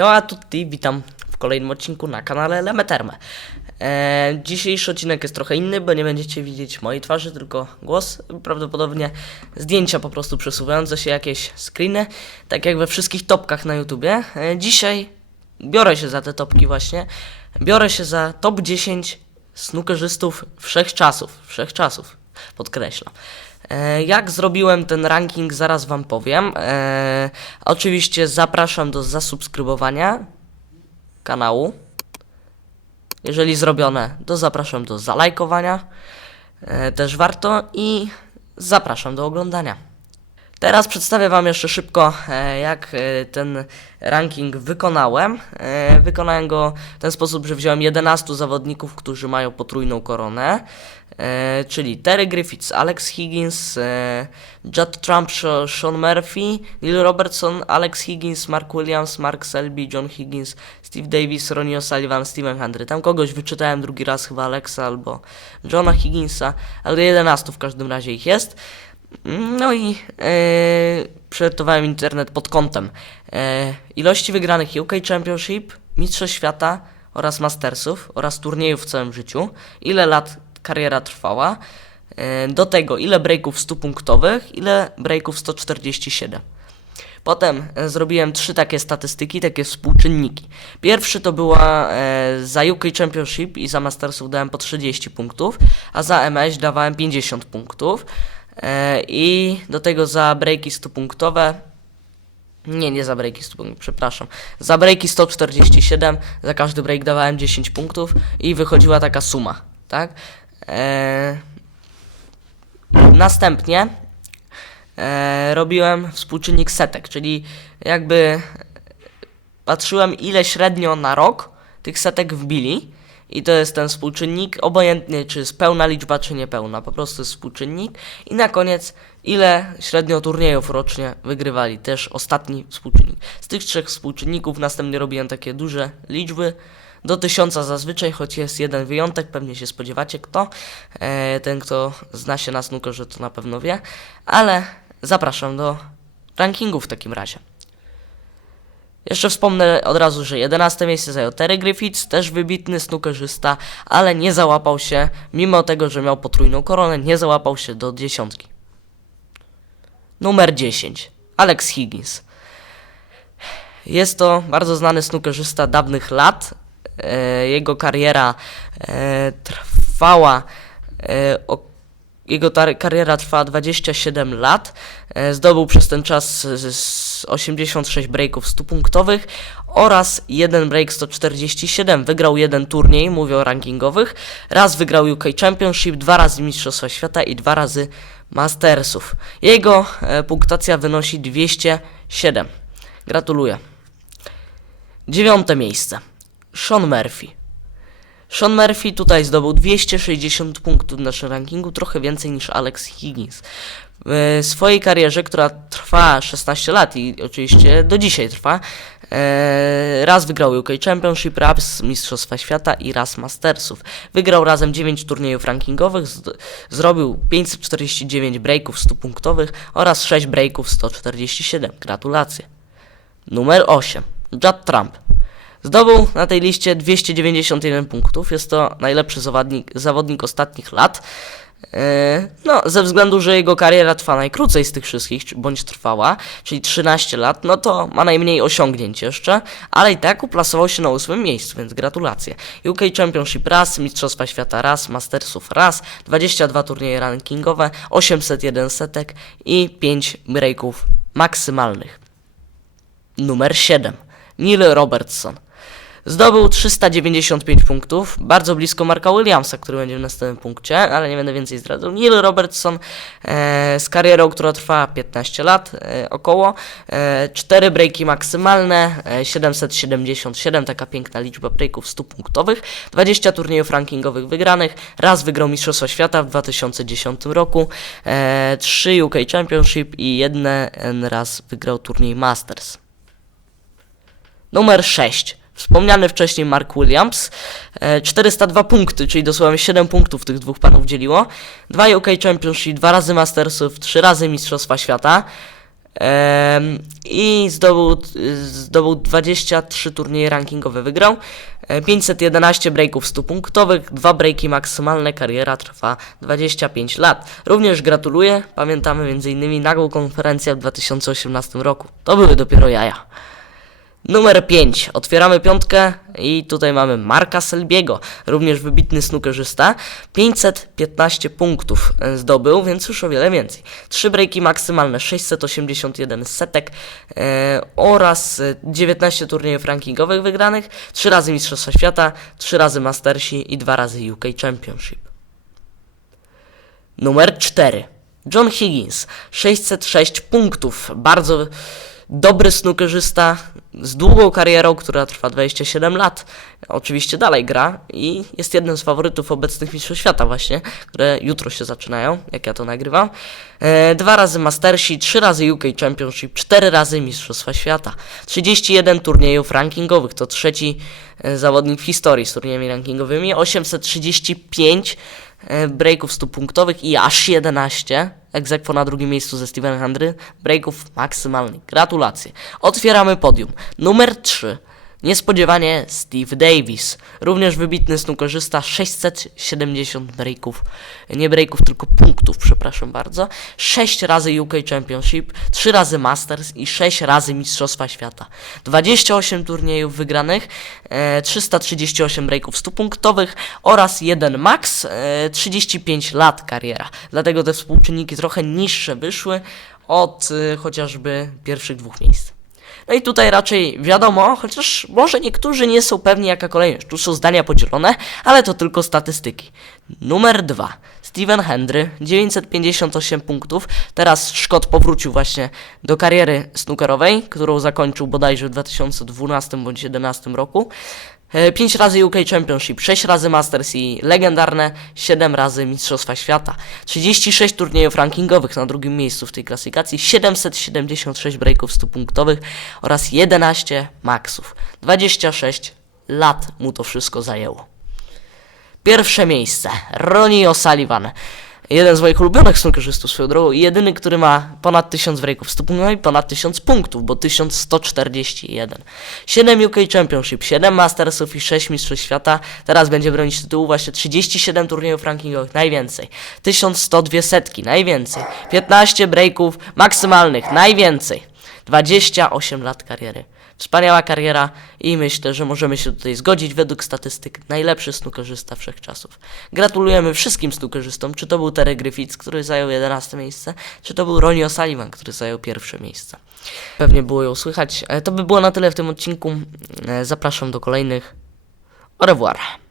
Ciao a tutti, witam w kolejnym odcinku na kanale Lemeterme. E, dzisiejszy odcinek jest trochę inny, bo nie będziecie widzieć mojej twarzy, tylko głos. Prawdopodobnie zdjęcia po prostu przesuwające się, jakieś screeny, tak jak we wszystkich topkach na YouTubie. E, dzisiaj biorę się za te topki właśnie. Biorę się za top 10 snookerzystów wszechczasów. Wszechczasów, podkreślam. E, Jak zrobiłem ten ranking, zaraz Wam powiem. E, oczywiście zapraszam do zasubskrybowania kanału. Jeżeli zrobione, to zapraszam do zalajkowania. E, też warto i zapraszam do oglądania. Teraz przedstawię Wam jeszcze szybko, jak ten ranking wykonałem. Wykonałem go w ten sposób, że wziąłem 11 zawodników, którzy mają potrójną koronę, e, czyli Terry Griffiths, Alex Higgins, e, Judd Trump, Sean Murphy, Neil Robertson, Alex Higgins, Mark Williams, Mark Selby, John Higgins, Steve Davis, Ronnie O'Sullivan, Steven Hendry. Tam kogoś wyczytałem drugi raz, chyba Alexa albo Johna Higginsa, ale 11 w każdym razie ich jest. No i e, internet pod kątem e, ilości wygranych UK Championship, Mistrzostw Świata oraz Mastersów oraz turniejów w całym życiu, ile lat kariera trwała, e, do tego ile breaków 100 punktowych, ile breaków 147. Potem e, zrobiłem trzy takie statystyki, takie współczynniki. Pierwszy to była e, za UK Championship i za Mastersów dałem po 30 punktów, a za MS dawałem 50 punktów. E, I do tego za breaki 100 punktowe. Nie, nie za breaki 100 punktów, przepraszam. Za breaki 147, za każdy break dawałem 10 punktów i wychodziła taka suma, tak? E, następnie e, robiłem współczynnik setek, czyli jakby patrzyłem ile średnio na rok tych setek wbili i to jest ten współczynnik, obojętnie czy jest pełna liczba czy niepełna, po prostu jest współczynnik i na koniec ile średnio turniejów rocznie wygrywali, też ostatni współczynnik. Z tych trzech współczynników następnie robiłem takie duże liczby, do tysiąca zazwyczaj, choć jest jeden wyjątek, pewnie się spodziewacie kto. E, ten, kto zna się na snookerze, to na pewno wie, ale zapraszam do rankingu w takim razie. Jeszcze wspomnę od razu, że 11 miejsce zajął Terry Griffiths, też wybitny snookerzysta, ale nie załapał się, mimo tego, że miał potrójną koronę, nie załapał się do dziesiątki. Numer 10. Alex Higgins. Jest to bardzo znany snookerzysta dawnych lat. E, jego kariera e, trwała e, jego kariera trwała 27 lat. Zdobył przez ten czas z- z 86 breaków 100 punktowych oraz jeden break 147. Wygrał jeden turniej, mówię o rankingowych. Raz wygrał UK Championship, dwa razy Mistrzostwa Świata i dwa razy Mastersów. Jego punktacja wynosi 207. Gratuluję. Dziewiąte miejsce. Sean Murphy. Sean Murphy tutaj zdobył 260 punktów w naszym rankingu, trochę więcej niż Alex Higgins. W swojej karierze, która trwa 16 lat i oczywiście do dzisiaj trwa, e, raz wygrał UK Championship, raz Mistrzostwa Świata i raz Mastersów. Wygrał razem 9 turniejów rankingowych, zrobił 549 breaków 100 punktowych oraz 6 breaków 147. Gratulacje. Numer 8. Judd Trump. Zdobył na tej liście 291 punktów. Jest to najlepszy zawodnik, zawodnik ostatnich lat. Yy, No, ze względu, że jego kariera trwa najkrócej z tych wszystkich, bądź trwała, czyli 13 lat, no to ma najmniej osiągnięć jeszcze, ale i tak uplasował się na ósmym miejscu, więc gratulacje. UK Championship raz, Mistrzostwa Świata raz, Mastersów raz, 22 turnieje rankingowe, 801 setek i 5 breaków maksymalnych. Numer 7. Neil Robertson. Zdobył 395 punktów, bardzo blisko Marka Williamsa, który będzie w następnym punkcie, ale nie będę więcej zdradzał. Neil Robertson e, z karierą, która trwa 15 lat e, około, e, 4 breaki maksymalne, e, 777, taka piękna liczba breaków 100 punktowych, 20 turniejów rankingowych wygranych, raz wygrał Mistrzostwa Świata w 2010 roku, e, 3 UK Championship i jeden raz wygrał turniej Masters. Numer 6. Wspomniany wcześniej Mark Williams. E, 402 punkty, czyli dosłownie 7 punktów tych dwóch panów dzieliło. Dwa UK Championship, dwa razy Mastersów, trzy razy Mistrzostwa Świata. I zdobył, zdobył 23 turnieje rankingowe, wygrał e, 511 breaków 100 punktowych, 2 breaki maksymalne, kariera trwa 25 lat. Również gratuluję, pamiętamy m.in. nagłą konferencję w 2018 roku. To były dopiero jaja. Numer 5. Otwieramy piątkę i tutaj mamy Marka Selbiego, również wybitny snookerzysta. 515 punktów zdobył, więc już o wiele więcej. 3 breaki maksymalne, 681 setek e, oraz e, 19 turniejów rankingowych wygranych, 3 razy Mistrzostwa Świata, 3 razy Mastersi i 2 razy UK Championship. Numer 4. John Higgins, 606 punktów. Bardzo dobry snookerzysta z długą karierą, która trwa 27 lat. Oczywiście dalej gra i jest jednym z faworytów obecnych Mistrzostw Świata właśnie, które jutro się zaczynają, jak ja to nagrywam. E, dwa razy Mastersi, trzy razy UK Championship, cztery razy Mistrzostwa Świata. 31 turniejów rankingowych, to trzeci e, zawodnik w historii z turniejami rankingowymi. 835 e, breaków 100 punktowych i aż 11 egzekwo na drugim miejscu ze Steven Hendry breaków maksymalnych. Gratulacje. Otwieramy podium. Numer 3. Niespodziewanie Steve Davis, również wybitny snookerzysta, 670 breaków, nie breaków, tylko punktów, przepraszam bardzo, 6 razy UK Championship, 3 razy Masters i 6 razy Mistrzostwa Świata. 28 turniejów wygranych, e, 338 breaków 100 punktowych oraz 1 max, e, 35 lat kariera. Dlatego te współczynniki trochę niższe wyszły od e, chociażby pierwszych dwóch miejsc. No i tutaj raczej wiadomo, chociaż może niektórzy nie są pewni jaka kolejność. Tu są zdania podzielone, ale to tylko statystyki. Numer 2. Steven Hendry, 958 punktów. Teraz Szkot powrócił właśnie do kariery snookerowej, którą zakończył bodajże w 2012 bądź 2011 roku. 5 razy UK Championship, 6 razy Masters i legendarne 7 razy Mistrzostwa Świata. 36 turniejów rankingowych na drugim miejscu w tej klasyfikacji, 776 breaków 100 punktowych oraz 11 maksów. 26 lat mu to wszystko zajęło. Pierwsze miejsce. Ronnie O'Sullivan. Jeden z moich ulubionych snookerzystów swoją drogą i jedyny, który ma ponad 1000 breaków 100 punktów i ponad 1000 punktów, bo 1141. 7 UK Championship, 7 Mastersów i 6 Mistrzostw Świata. Teraz będzie bronić tytułu właśnie 37 turniejów rankingowych, najwięcej. 1102 setki, najwięcej. 15 breaków maksymalnych, najwięcej. 28 lat kariery. Wspaniała kariera i myślę, że możemy się tutaj zgodzić według statystyk. Najlepszy snookerzysta wszechczasów. Gratulujemy wszystkim snookerzystom, czy to był Terry Griffiths, który zajął 11 miejsce, czy to był Ronnie O'Sullivan, który zajął pierwsze miejsce. Pewnie było ją słychać. E, To by było na tyle w tym odcinku. E, Zapraszam do kolejnych. Au revoir.